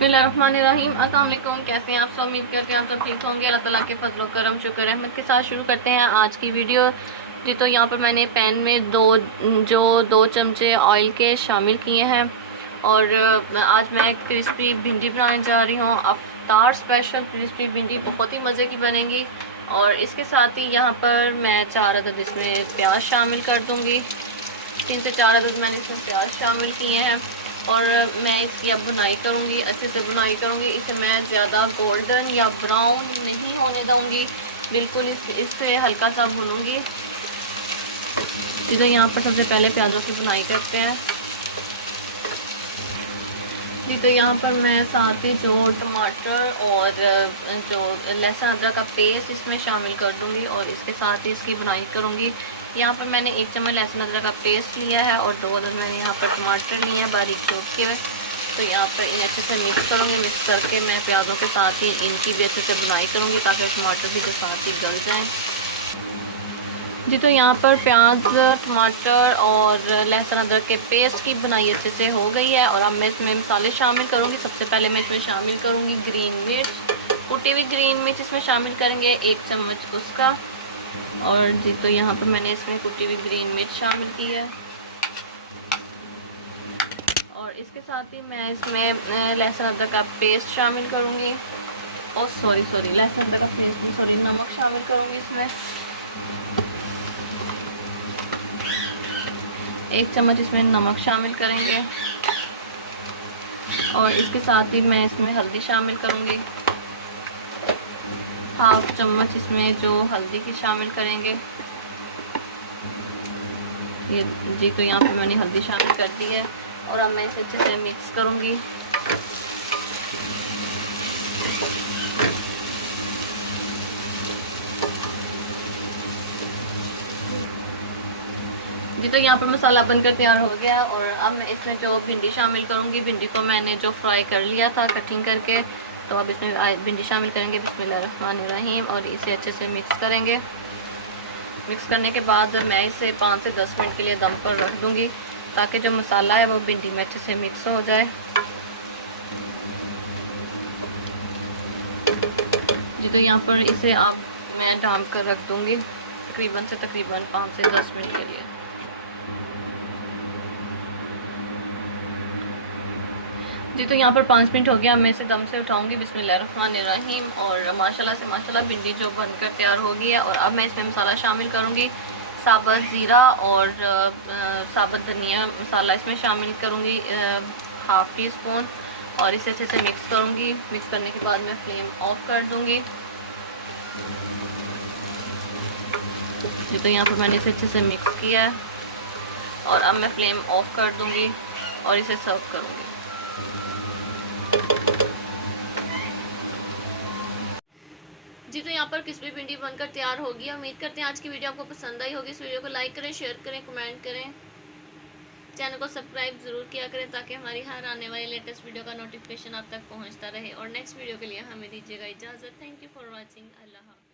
बिस्मिल्लाहिर्रहमानिर्रहीम। अस्सलाम वालेकुम। कैसे हैं आप सब? उम्मीद करते हैं आप सब ठीक होंगे। अल्लाह ताला के फजल करम शुक्र रहमत के साथ शुरू करते हैं आज की वीडियो जी। तो यहाँ पर मैंने पैन में दो चमचे ऑयल के शामिल किए हैं और आज मैं क्रिस्पी भिंडी बनाने जा रही हूँ। अफ्तार स्पेशल क्रिस्पी भिंडी बहुत ही मज़े की बनेगी। और इसके साथ ही यहाँ पर मैं 4 अदद इसमें प्याज शामिल कर दूँगी। 3 से 4 अदद मैंने इसमें प्याज शामिल किए हैं और मैं इसकी अब बुनाई करूँगी, अच्छे से बुनाई करूँगी। इसे मैं ज़्यादा गोल्डन या ब्राउन नहीं होने दूँगी, बिल्कुल इससे हल्का सा भूनूँगी जी। तो यहाँ पर सबसे पहले प्याज़ों की बुनाई करते हैं जी। तो यहाँ पर मैं साथ ही जो टमाटर और जो लहसुन अदरक का पेस्ट इसमें शामिल कर दूँगी और इसके साथ ही इसकी बुनाई करूँगी। यहाँ पर मैंने 1 चम्मच लहसुन अदरक का पेस्ट लिया है और 2 अदद मैंने यहाँ पर टमाटर लिए हैं बारीक चॉप किए हुए। तो यहाँ पर इन्हें अच्छे से मिक्स करूँगी। मिक्स करके मैं प्याज़ों के साथ ही इनकी भी अच्छे से बुनाई करूँगी ताकि टमाटर भी के साथ ही गल जाएँ जी। तो यहाँ पर प्याज, टमाटर और लहसुन अदरक के पेस्ट की बुनाई अच्छे से हो गई है और अब मैं इसमें मसाले शामिल करूँगी। सबसे पहले मैं इसमें शामिल करूँगी ग्रीन मिर्च, कुटी हुई ग्रीन मिर्च इसमें शामिल करेंगे 1 चम्मच उसका। और जी तो यहाँ पर मैंने इसमें कुटी हुई ग्रीन मिर्च शामिल की है और इसके साथ ही मैं इसमें लहसुन अदरक का पेस्ट शामिल करूँगी। और सॉरी लहसुन अदरक का पेस्ट नहीं, सॉरी नमक शामिल करूँगी इसमें 1 चम्मच इसमें नमक शामिल करेंगे। और इसके साथ ही मैं इसमें हल्दी शामिल करूँगी, 1/2 चम्मच इसमें जो हल्दी की शामिल करेंगे ये जी। तो यहाँ पे मैंने हल्दी शामिल कर दी है और अब मैं इसे अच्छे से मिक्स करूँगी जी। तो यहाँ पर मसाला बनकर तैयार हो गया और अब मैं इसमें जो भिंडी शामिल करूँगी, भिंडी को मैंने जो फ्राई कर लिया था कटिंग करके, तो अब इसमें भिंडी शामिल करेंगे बिस्मिल्लाहिर्रहमानिर्रहीम और इसे अच्छे से मिक्स करेंगे। मिक्स करने के बाद मैं इसे 5 से 10 मिनट के लिए दम पर रख दूँगी ताकि जो मसाला है वो भिंडी में अच्छे से मिक्स हो जाए जी। तो यहाँ पर इसे मैं ढाँप कर रख दूँगी तकरीबन 5 से 10 मिनट के लिए जी। तो यहाँ पर 5 मिनट हो गया, मैं इसे दम से उठाऊंगी बिस्मिल्लाहिर्रहमानिर्रहीम और माशाल्लाह भिंडी जो बनकर तैयार हो गई है। और अब मैं इसमें मसाला शामिल करूँगी, साबुत ज़ीरा और साबुत धनिया मसाला इसमें शामिल करूँगी 1/2 टीस्पून और इसे अच्छे से मिक्स करूँगी। मिक्स करने के बाद मैं फ्लेम ऑफ कर दूँगी जी। तो यहाँ पर मैंने इसे अच्छे से मिक्स किया है और अब मैं फ्लेम ऑफ कर दूँगी और इसे सर्व करूँगी जी। तो यहाँ पर क्रिस्पी भिंडी बनकर तैयार होगी। उम्मीद करते हैं आज की वीडियो आपको पसंद आई होगी। इस वीडियो को लाइक करें, शेयर करें, कमेंट करें, चैनल को सब्सक्राइब ज़रूर किया करें ताकि हमारी हर आने वाली लेटेस्ट वीडियो का नोटिफिकेशन आप तक पहुँचता रहे। और नेक्स्ट वीडियो के लिए हमें दीजिएगा इजाज़त। Thank you for watching. Allah हाफ़िज़।